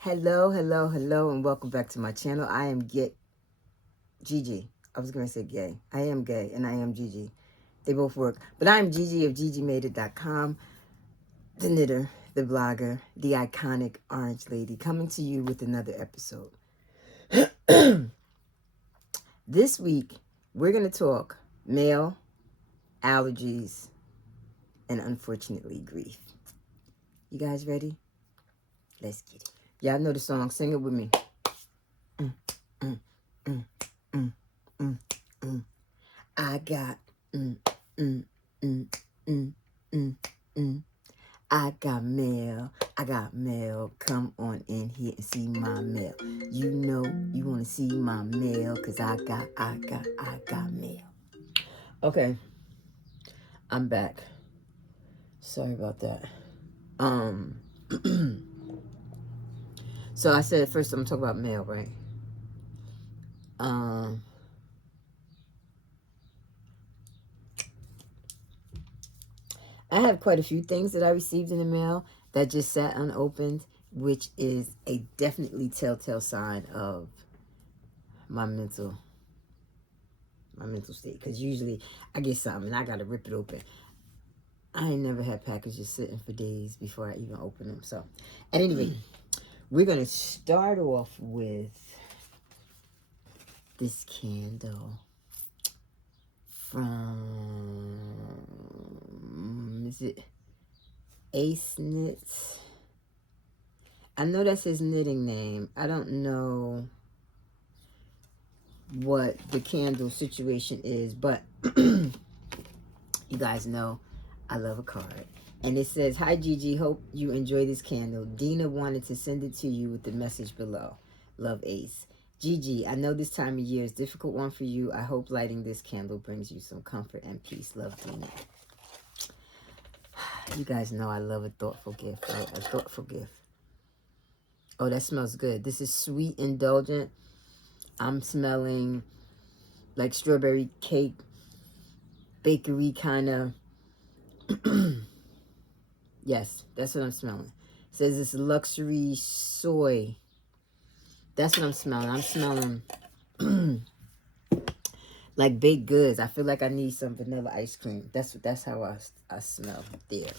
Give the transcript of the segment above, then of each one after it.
Hello, hello, hello, and welcome back to my channel. I am Gigi. I was going to say gay. I am gay, and I am Gigi. They both work. But I am Gigi of GigiMadeIt.com, the knitter, the blogger, the iconic orange lady, coming to you with another episode. This week, we're going to talk male, allergies, and unfortunately, grief. You guys ready? Let's get it. Y'all know the song. Sing it with me. Mm, mm, mm, mm, mm, mm. I got mm, mm, mm, mm, mm, mm. I got mail. Come on in here and see my mail. You know you want to see my mail because I got mail. Okay, I'm back. Sorry about that. So I said first I'm talking about mail, right? I have quite a few things that I received in the mail that just sat unopened, which is a definitely telltale sign of my mental state. Because usually I get something and I gotta rip it open. I ain't never had packages sitting for days before I even open them. So at any rate, we're gonna start off with this candle from, is it Ace Knits? I know that's his knitting name. I don't know what the candle situation is, but you guys know I love a card. And it says, "Hi Gigi, hope you enjoy this candle. Dina wanted to send it to you with the message below. Love, Ace. Gigi, I know this time of year is a difficult one for you. I hope lighting this candle brings you some comfort and peace. Love, Dina." You guys know I love a thoughtful gift, right? A thoughtful gift. Oh, that smells good. This is Sweet Indulgent. I'm smelling like strawberry cake, bakery kind of. Yes, that's what I'm smelling. It says it's luxury soy. That's what I'm smelling. I'm smelling like baked goods. I feel like I need some vanilla ice cream. That's how I smell there.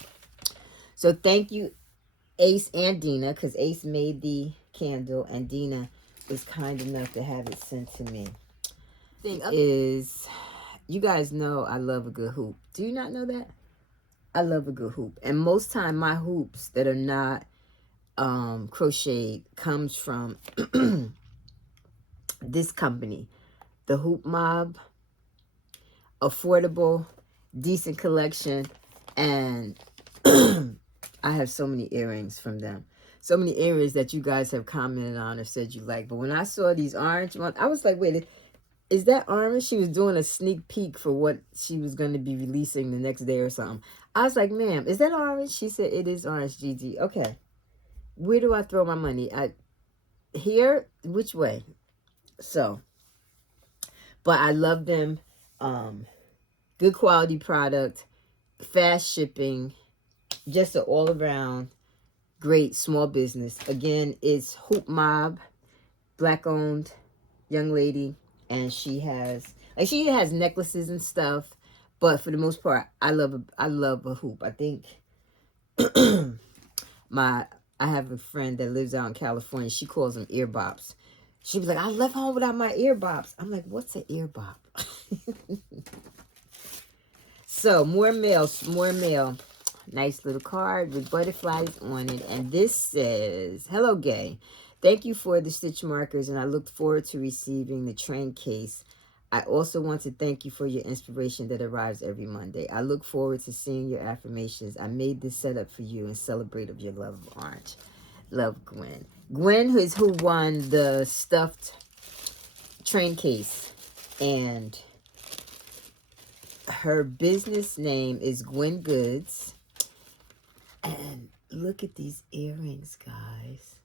So thank you, Ace and Dina, because Ace made the candle and Dina is kind enough to have it sent to me. Thing is, you guys know I love a good hoop. Do you not know that? I love a good hoop. And most time my hoops that are not crocheted comes from this company, the Hoop Mob. Affordable, decent collection, and I have so many earrings from them. So many earrings that you guys have commented on or said you like. But when I saw these orange ones, I was like, wait, is that orange? She was doing a sneak peek for what she was going to be releasing the next day or something. I was like, ma'am, is that orange? She said, it is orange, Gigi. Okay. Where do I throw my money? Here? Which way? So, but I love them. Good quality product, fast shipping, just an all-around great small business. Again, it's Hoop Mob, black-owned young lady, and she has necklaces and stuff, but for the most part, I love a hoop. I think I have a friend that lives out in California. She calls them ear bops. She was like, I left home without my ear bops. I'm like, what's an ear bop? So, more mail. Nice little card with butterflies on it. And this says, "Hello, Gay. Thank you for the stitch markers, and I look forward to receiving the train case. I also want to thank you for your inspiration that arrives every Monday. I look forward to seeing your affirmations. I made this setup for you and celebrate of your love of orange. Love, Gwen." Gwen is who won the stuffed train case. And her business name is Gwen Goods. And look at these earrings, guys.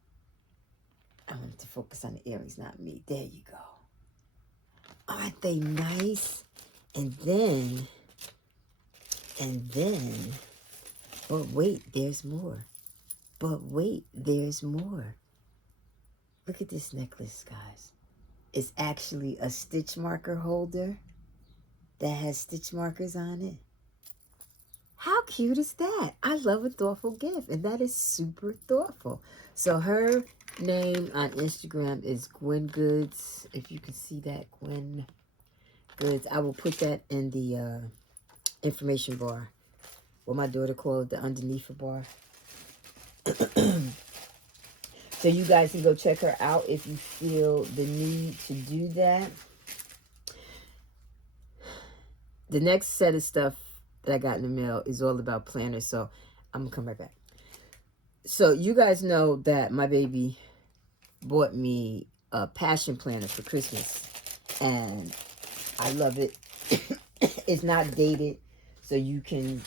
I want to focus on the earrings, not me. There you go. Aren't they nice? And then, but wait, there's more. Look at this necklace, guys. It's actually a stitch marker holder that has stitch markers on it. How cute is that? I love a thoughtful gift, and that is super thoughtful. So her name on Instagram is Gwen Goods. If you can see that, Gwen Goods. I will put that in the information bar. What my daughter called it, the underneath bar. So you guys can go check her out if you feel the need to do that. The next set of stuff that I got in the mail is all about planners, so I'm gonna come right back. So you guys know that my baby bought me a passion planner for Christmas, and I love it. It's not dated, so you can,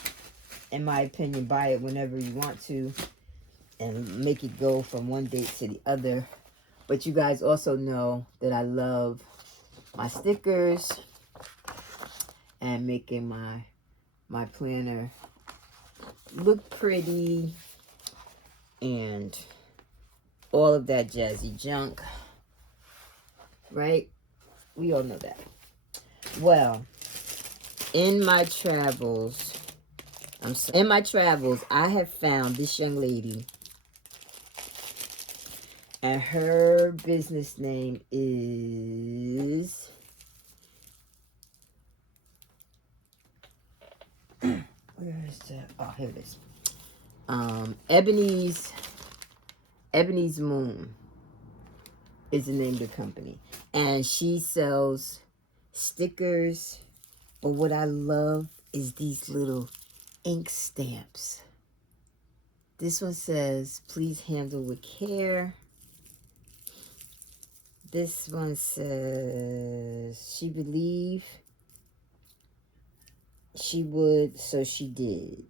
in my opinion, buy it whenever you want to and make it go from one date to the other. But you guys also know that I love my stickers and making my planner look pretty and all of that jazzy junk, right? We all know that. Well, in my travels, I have found this young lady, and her business name is where is that? Oh, here it is. Ebony's Moon is the name of the company, and she sells stickers. But what I love is these little ink stamps. This one says, "Please handle with care." This one says, "She believed she would, so she did."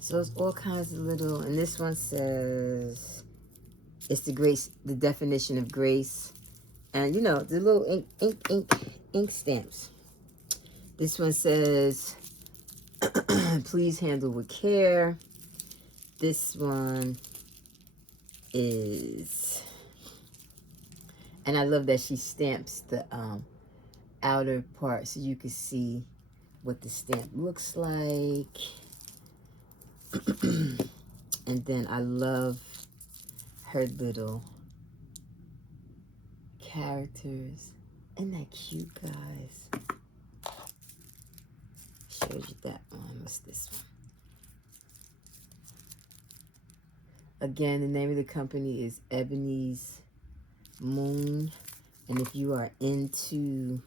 So it's all kinds of little, and this one says, it's the definition of grace. And you know, the little ink stamps. This one says, "Please handle with care." This one is, and I love that she stamps the outer part so you can see what the stamp looks like. And then I love her little characters. Isn't that cute, guys? Shows you that one. What's this one? Again, the name of the company is Ebony's Moon. And if you are into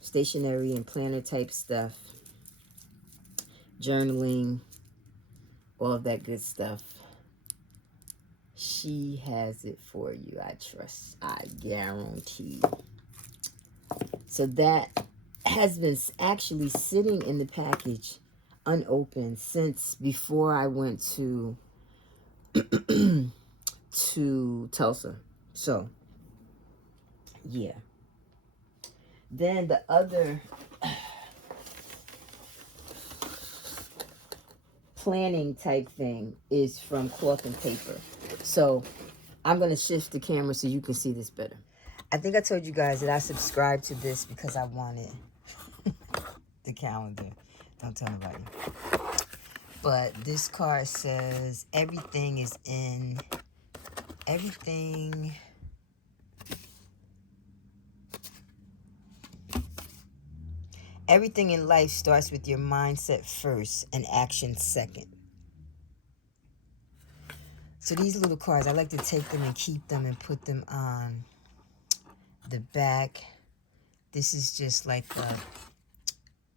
stationery and planner type stuff, journaling, all of that good stuff, she has it for you. I trust. I guarantee. So that has been actually sitting in the package unopened since before I went to Tulsa. So yeah. Then the other planning type thing is from Cloth and Paper. So I'm going to shift the camera so you can see this better. I think I told you guys that I subscribed to this because I wanted the calendar. Don't tell nobody. But this card says everything in life starts with your mindset first and action second. So these little cards, I like to take them and keep them and put them on the back. This is just like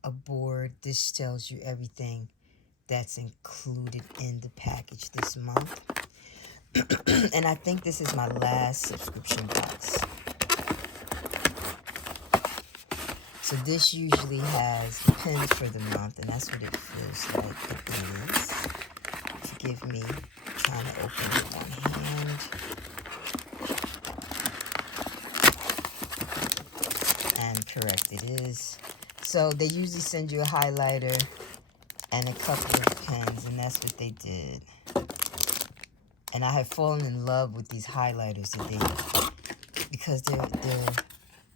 a board. This tells you everything that's included in the package this month. And I think this is my last subscription box. So this usually has the pins for the month, and that's what it feels like it is. Forgive me, trying to open with one hand. And correct, it is. So they usually send you a highlighter and a couple of pens, and that's what they did. And I have fallen in love with these highlighters that they, because they're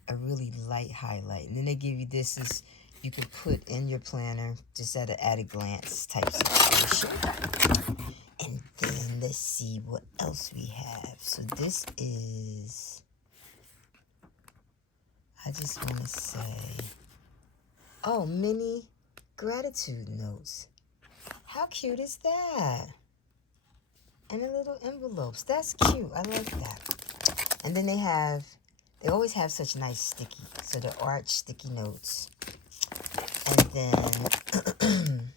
a really light highlight. And then they give you this is you can put in your planner just at a glance type situation. And then let's see what else we have. So this is, I just want to say, oh, mini gratitude notes. How cute is that? And the little envelopes. That's cute. I like that. And then they always have such nice sticky. So the art sticky notes. And then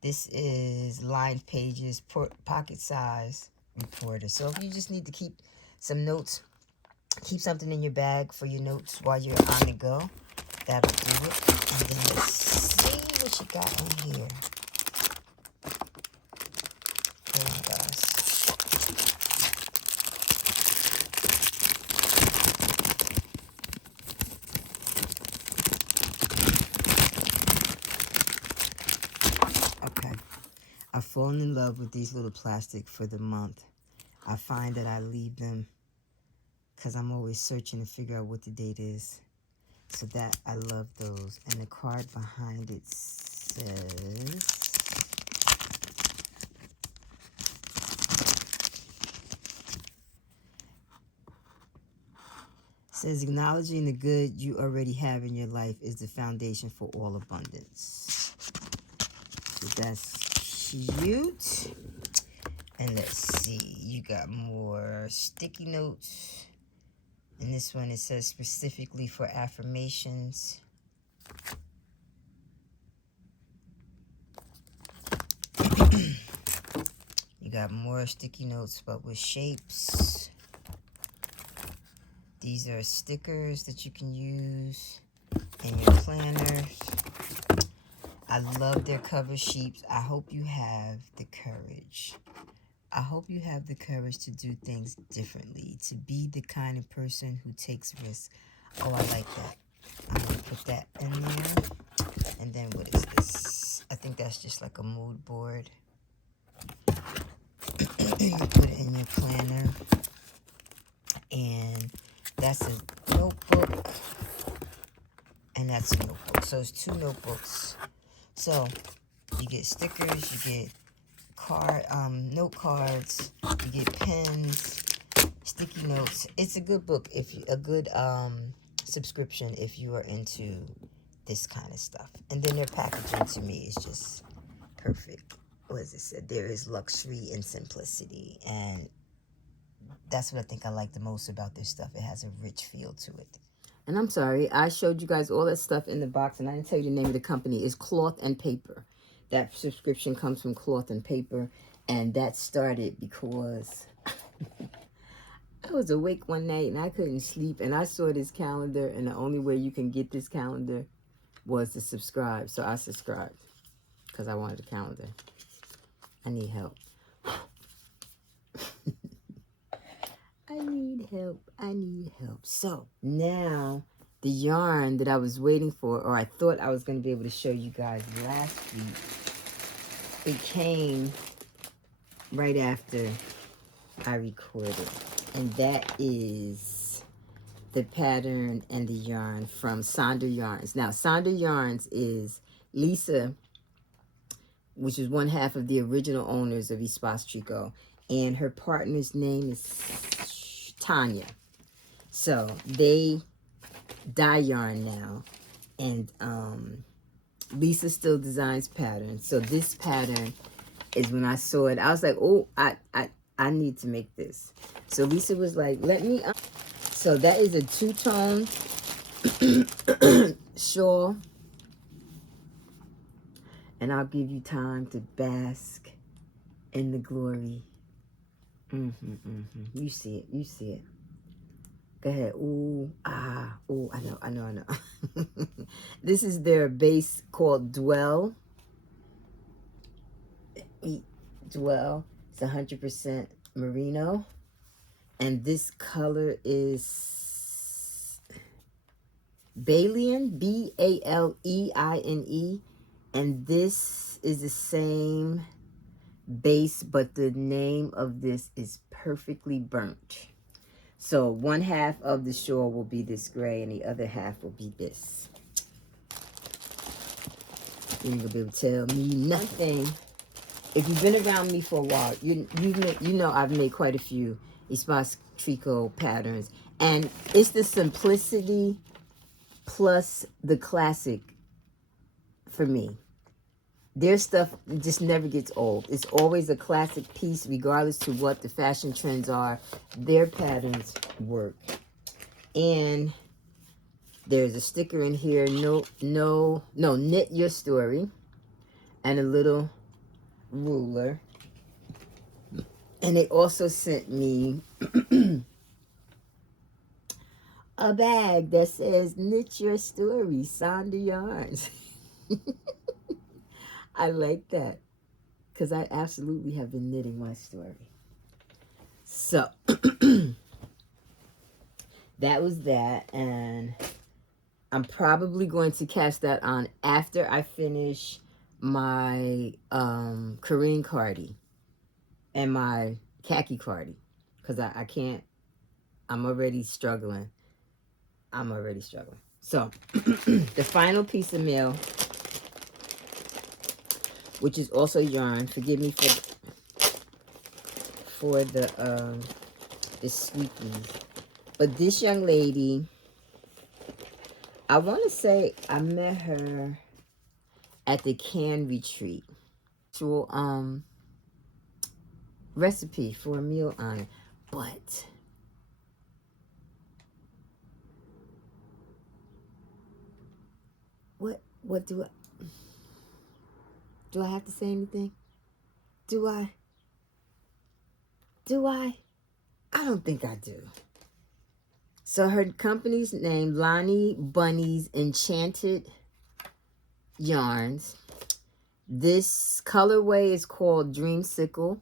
this is lined pages, pocket size reporter. So if you just need to keep some notes, keep something in your bag for your notes while you're on the go, that'll do it. And then let's see what you got on here. Oh my gosh. Okay. I've fallen in love with these little plastic for the month. I find that I leave them because I'm always searching to figure out what the date is. So that, I love those. And the card behind it says acknowledging the good you already have in your life is the foundation for all abundance. So that's cute. And let's see, you got more sticky notes. And this one, it says specifically for affirmations. You got more sticky notes, but with shapes. These are stickers that you can use in your planners. I love their cover sheets. I hope you have the courage. I hope you have the courage to do things differently, to be the kind of person who takes risks. Oh, I like that. I'm going to put that in there. And then what is this? I think that's just like a mood board. You put it in your planner. And that's a notebook. And that's a notebook. So it's 2 notebooks. So you get stickers, you get note cards, you get pens, sticky notes. It's a good book, a good subscription if you are into this kind of stuff. And then their packaging to me is just perfect. What is it said? There is luxury and simplicity, and that's what I think I like the most about this stuff. It has a rich feel to it. And I'm sorry, I showed you guys all that stuff in the box, and I didn't tell you the name of the company. It's Cloth and Paper. That subscription comes from Cloth and Paper, and that started because I was awake one night and I couldn't sleep, and I saw this calendar, and the only way you can get this calendar was to subscribe. So I subscribed because I wanted a calendar. I need help. I need help. I need help. So now the yarn that I was waiting for, or I thought I was going to be able to show you guys last week, it came right after I recorded. And that is the pattern and the yarn from Sonder Yarns. Now, Sonder Yarns is Lisa, which is one half of the original owners of Espace Tricot, and her partner's name is Tanya. So they dye yarn now, and Lisa still designs patterns. So this pattern is, when I saw it, I was like, oh, I need to make this. So Lisa was like, let me. So that is a 2-tone shawl. And I'll give you time to bask in the glory. You see it. You see it. Go ahead. Ooh, ah, ooh, I know. This is their base called Dwell. Dwell. It's 100% merino. And this color is Baleine, Baleine. And this is the same base, but the name of this is Perfectly Burnt. So one half of the shawl will be this gray and the other half will be this. You ain't gonna be able to tell me nothing. If you've been around me for a while, you know I've made quite a few Espace Tricot patterns. And it's the simplicity plus the classic for me. Their stuff just never gets old. It's always a classic piece, regardless to what the fashion trends are. Their patterns work. And there's a sticker in here, no, knit your story, and a little ruler. And they also sent me a bag that says knit your story, Sonda Yarns. I like that because I absolutely have been knitting my story. So that was that, and I'm probably going to cast that on after I finish my Korean cardi and my khaki cardi, because I can't, I'm already struggling. So the final piece of mail, which is also yarn, forgive me for the squeakies, but this young lady, I want to say I met her at the Can Retreat. Actual recipe for a meal on it, but what do I have to say anything? Do I I don't think I do. So her company's name, Lonnie Bunny's Enchanted Yarns. This colorway is called Dreamsicle,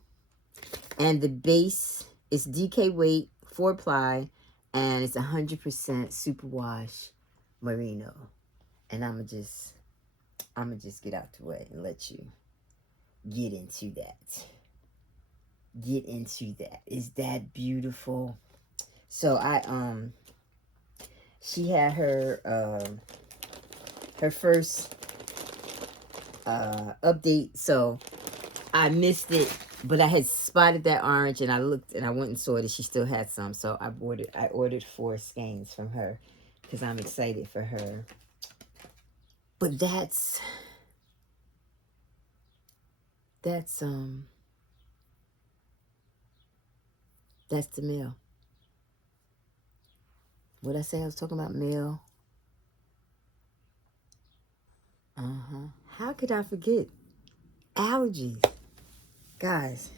and the base is DK weight, 4-ply, and it's 100% superwash merino. And I'ma just get out the way and let you get into that. Is that beautiful? So she had her first update, so I missed it, but I had spotted that orange and I looked and I went and saw that she still had some, so I ordered 4 skeins from her because I'm excited for her. But that's the mail. What I say? I was talking about mail. How could I forget? Allergies. Guys,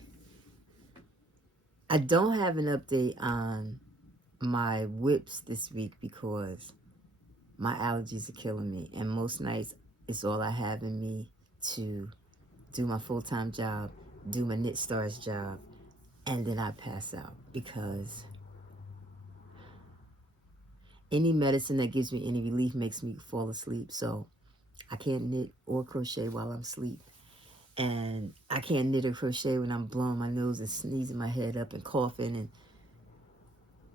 I don't have an update on my whips this week because my allergies are killing me. And most nights, it's all I have in me to do my full-time job, do my Knit Stars job, and then I pass out because any medicine that gives me any relief makes me fall asleep. So I can't knit or crochet while I'm asleep. And I can't knit or crochet when I'm blowing my nose and sneezing my head up and coughing, and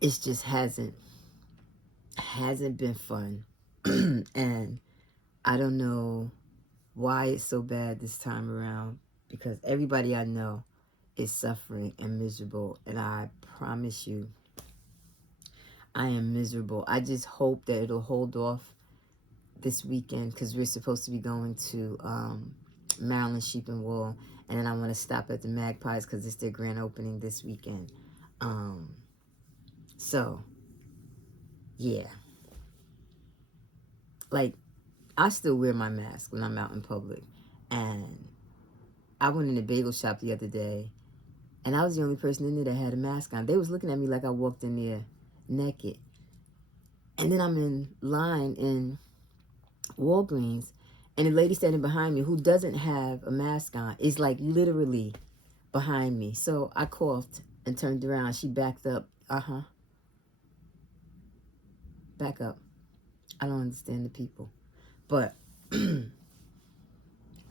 it just hasn't been fun. And I don't know why it's so bad this time around, because everybody I know is suffering and miserable, and I promise you I am miserable. I just hope that it'll hold off this weekend, because we're supposed to be going to Maryland Sheep and Wool, and then I want to stop at the Magpies because it's their grand opening this weekend. So yeah, like, I still wear my mask when I'm out in public, and I went in a bagel shop the other day, and I was the only person in there that had a mask on. They was looking at me like I walked in there naked. And then I'm in line in Walgreens, and the lady standing behind me who doesn't have a mask on is like literally behind me. So I coughed and turned around. She backed up. Back up. I don't understand the people. But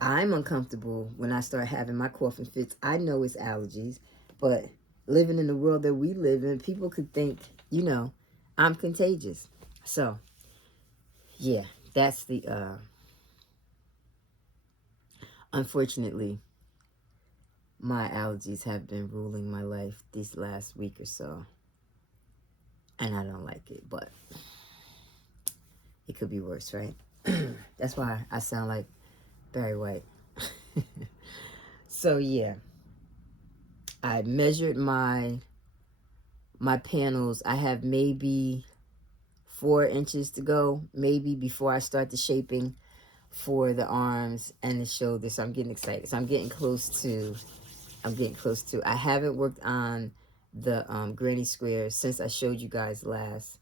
I'm uncomfortable when I start having my coughing fits. I know it's allergies, but living in the world that we live in, people could think, I'm contagious. So, yeah, that's the, unfortunately, my allergies have been ruling my life these last week or so. And I don't like it, but it could be worse, right? That's why I sound like Barry White. So, yeah, I measured my panels. I have maybe 4 inches to go, maybe, before I start the shaping for the arms and the shoulders. So I'm getting excited. So I'm getting close to, I haven't worked on the granny squares since I showed you guys last.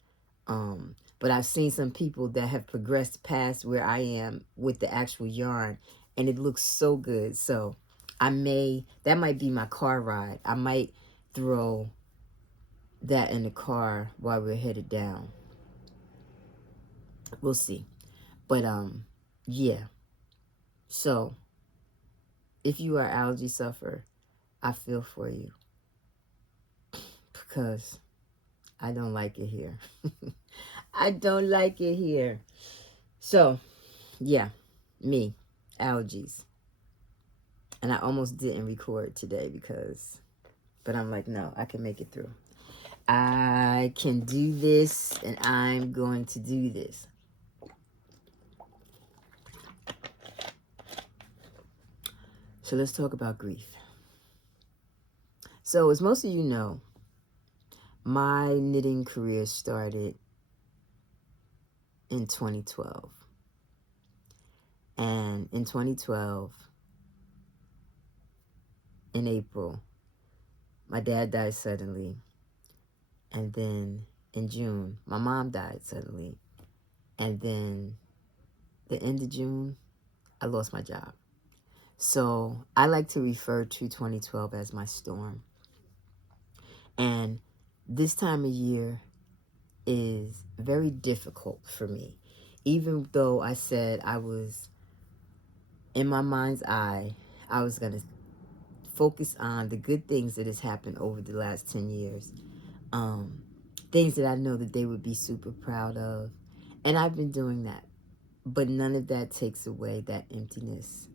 But I've seen some people that have progressed past where I am with the actual yarn, and it looks so good. So that might be my car ride. I might throw that in the car while we're headed down. We'll see. But yeah. So if you are allergy sufferer, I feel for you, because I don't like it here. I don't like it here. So yeah, me, allergies. And I almost didn't record today but I'm like, no, I can make it through. I can do this, and I'm going to do this. So let's talk about grief. So as most of you know, my knitting career started in 2012. And in 2012, in April, my dad died suddenly. And then in June, my mom died suddenly. And then the end of June, I lost my job. So I like to refer to 2012 as my storm. And this time of year is very difficult for me. Even though I said I was, in my mind's eye, I was going to focus on the good things that has happened over the last 10 years. Things that I know that they would be super proud of. And I've been doing that. But none of that takes away that emptiness.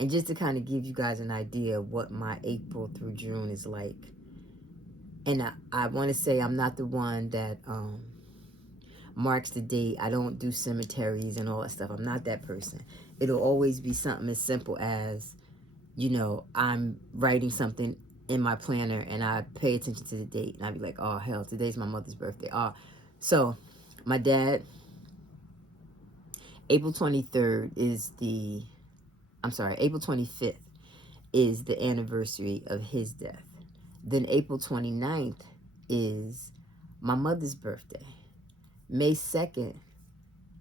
And just to kind of give you guys an idea of what my April through June is like. And I want to say I'm not the one that marks the date. I don't do cemeteries and all that stuff. I'm not that person. It'll always be something as simple as, I'm writing something in my planner and I pay attention to the date. And I'd be like, oh, hell, today's my mother's birthday. So my dad, April 25th is the anniversary of his death. Then April 29th is my mother's birthday. May 2nd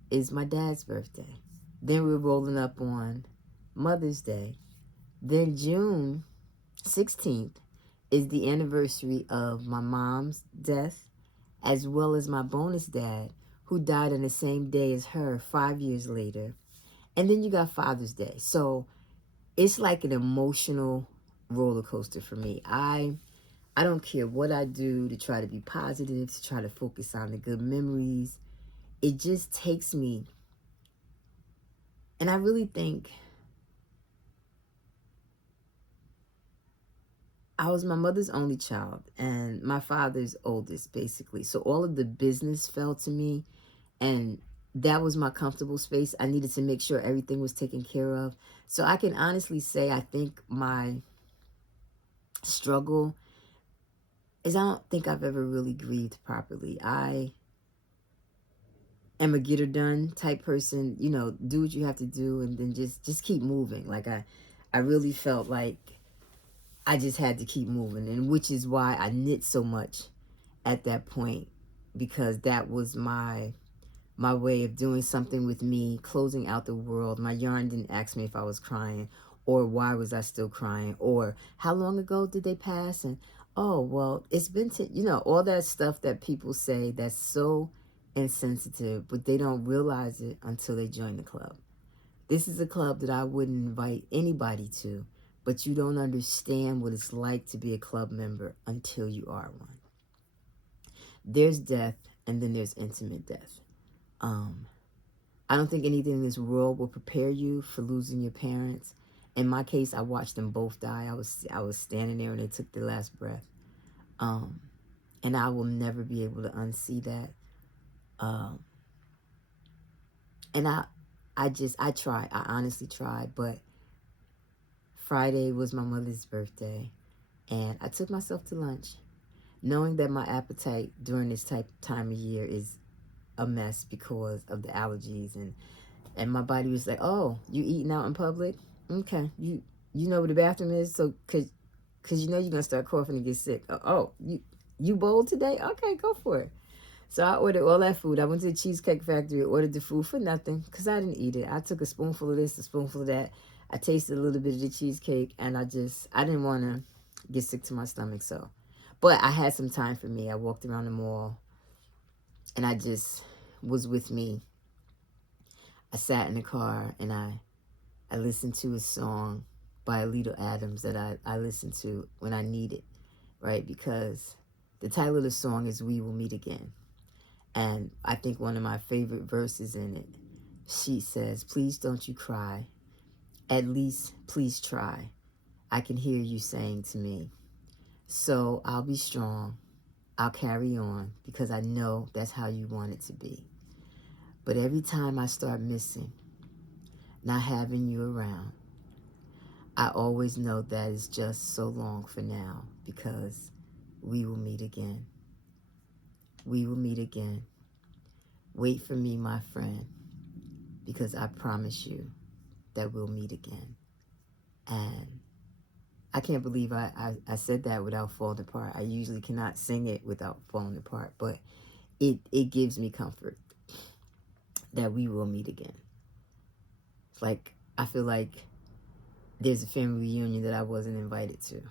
is my dad's birthday. Then we're rolling up on Mother's Day. Then June 16th is the anniversary of my mom's death, as well as my bonus dad, who died on the same day as her 5 years later. And then you got Father's Day. So it's like an emotional roller coaster for me. I don't care what I do to try to be positive, to try to focus on the good memories. It just takes me. And I really think I was my mother's only child and my father's oldest, basically. So all of the business fell to me, and that was my comfortable space. I needed to make sure everything was taken care of. So I can honestly say I think my struggle is I don't think I've ever really grieved properly. I am a get her done type person, do what you have to do and then just keep moving. Like I really felt like I just had to keep moving, and which is why I knit so much at that point, because that was my way of doing something with me, closing out the world. My yarn didn't ask me if I was crying, or why was I still crying, or how long ago did they pass, and oh, well, it's been all that stuff that people say that's so and sensitive, but they don't realize it until they join the club. This is a club that I wouldn't invite anybody to, but you don't understand what it's like to be a club member until you are one. There's death, and then there's intimate death. I don't think anything in this world will prepare you for losing your parents. In my case, I watched them both die. I was standing there when they took their last breath. And I will never be able to unsee that. And I tried. I honestly tried. But Friday was my mother's birthday, and I took myself to lunch, knowing that my appetite during this time of year is a mess because of the allergies, and my body was like, oh, you eating out in public? Okay, you know where the bathroom is, so cause you know you're gonna start coughing and get sick. Oh, you bold today? Okay, go for it. So I ordered all that food. I went to the Cheesecake Factory, ordered the food for nothing because I didn't eat it. I took a spoonful of this, a spoonful of that. I tasted a little bit of the cheesecake, and I didn't want to get sick to my stomach. So, but I had some time for me. I walked around the mall, and I just was with me. I sat in the car, and I listened to a song by Alita Adams that I listened to when I need it, right? Because the title of the song is We Will Meet Again. And I think one of my favorite verses in it, she says, please don't you cry. At least please try. I can hear you saying to me. So I'll be strong. I'll carry on because I know that's how you want it to be. But every time I start missing, not having you around, I always know that it's just so long for now because we will meet again. We will meet again. Wait for me, my friend, because I promise you that we'll meet again. And I can't believe I said that without falling apart. I usually cannot sing it without falling apart, but it gives me comfort that we will meet again. It's like, I feel like there's a family reunion that I wasn't invited to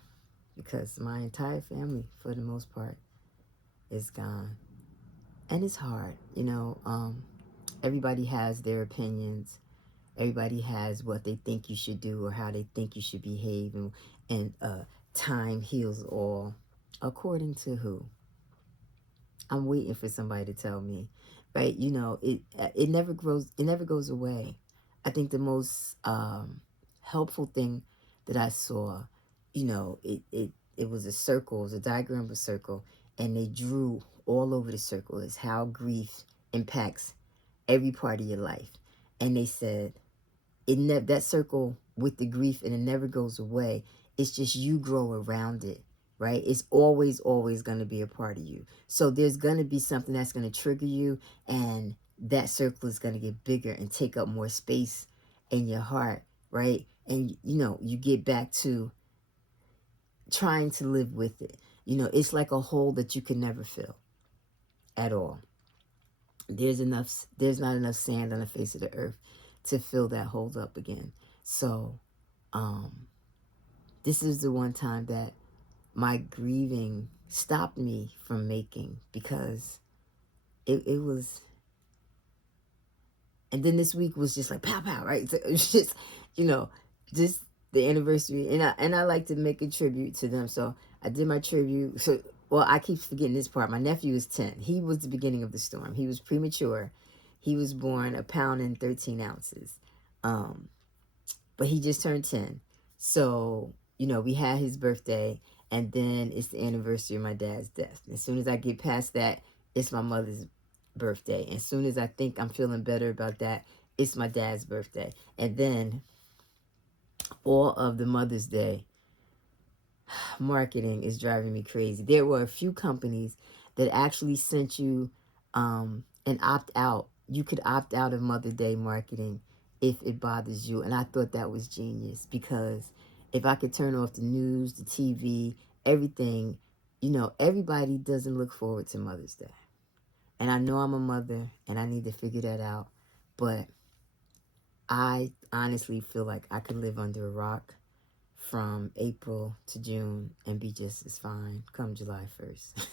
because my entire family, for the most part, is gone. And it's hard, you know. Everybody has their opinions. Everybody has what they think you should do or how they think you should behave, and time heals all. According to who? I'm waiting for somebody to tell me, right? You know, it never grows. It never goes away. I think the most helpful thing that I saw, you know, it was a circle, it was a diagram of a circle, and they drew all over the circle is how grief impacts every part of your life, and they said that circle with the grief, and it never goes away. It's just you grow around it, right? It's always going to be a part of you. So there's going to be something that's going to trigger you, and that circle is going to get bigger and take up more space in your heart, right? And you know, you get back to trying to live with it. You know, it's like a hole that you can never fill at all. There's not enough sand on the face of the earth to fill that hole up again. So this is the one time that my grieving stopped me from making, because it was, and then this week was just like pow pow, right? So it was just, you know, just the anniversary, and I like to make a tribute to them. So I did my tribute. So, well, I keep forgetting this part. My nephew is 10. He was the beginning of the storm. He was premature. He was born 1 pound and 13 ounces. But he just turned 10. So, you know, we had his birthday, and then it's the anniversary of my dad's death. As soon as I get past that, it's my mother's birthday. As soon as I think I'm feeling better about that, it's my dad's birthday. And then all of the Mother's Day marketing is driving me crazy. There were a few companies that actually sent you an opt-out. You could opt out of Mother's Day marketing if it bothers you. And I thought that was genius, because if I could turn off the news, the TV, everything, you know, everybody doesn't look forward to Mother's Day. And I know I'm a mother and I need to figure that out. But I honestly feel like I could live under a rock from April to June and be just as fine come July 1st.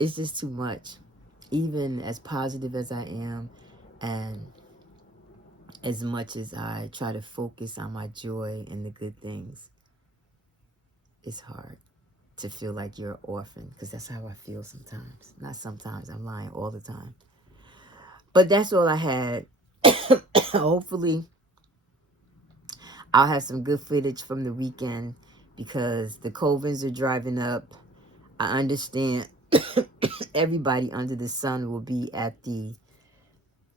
It's just too much. even as positive as I am, and as much as I try to focus on my joy and the good things, it's hard to feel like you're an orphan, because that's how I feel sometimes. Not sometimes, I'm lying, all the time. But that's all I had. Hopefully, I'll have some good footage from the weekend, because the Covens are driving up. I understand everybody under the sun will be at the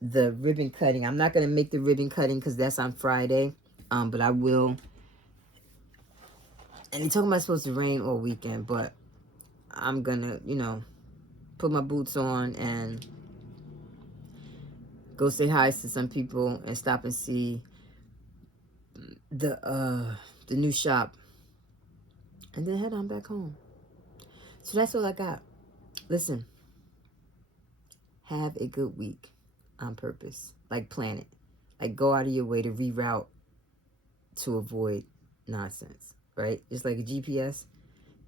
ribbon cutting. I'm not going to make the ribbon cutting because that's on Friday. But I will. And they're talking about it's supposed to rain all weekend, but I'm going to, put my boots on and go say hi to some people and stop and see the new shop, and then head on back home. So that's all I got. Listen, have a good week on purpose. Like, plan it. Like, go out of your way to reroute to avoid nonsense, right? Just like a GPS.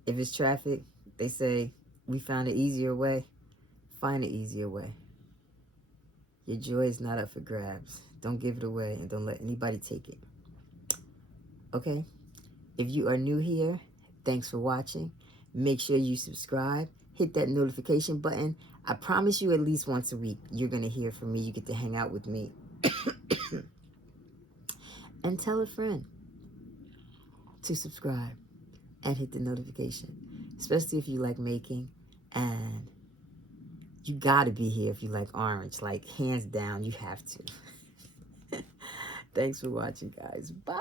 If it's traffic, they say, we found an easier way. Find an easier way. Your joy is not up for grabs. Don't give it away, and don't let anybody take it. Okay? If you are new here, thanks for watching. Make sure you subscribe. Hit that notification button. I promise you, at least once a week, you're going to hear from me. You get to hang out with me. And tell a friend to subscribe and hit the notification, especially if you like making. And you got to be here if you like orange. Like, hands down, you have to. Thanks for watching, guys. Bye.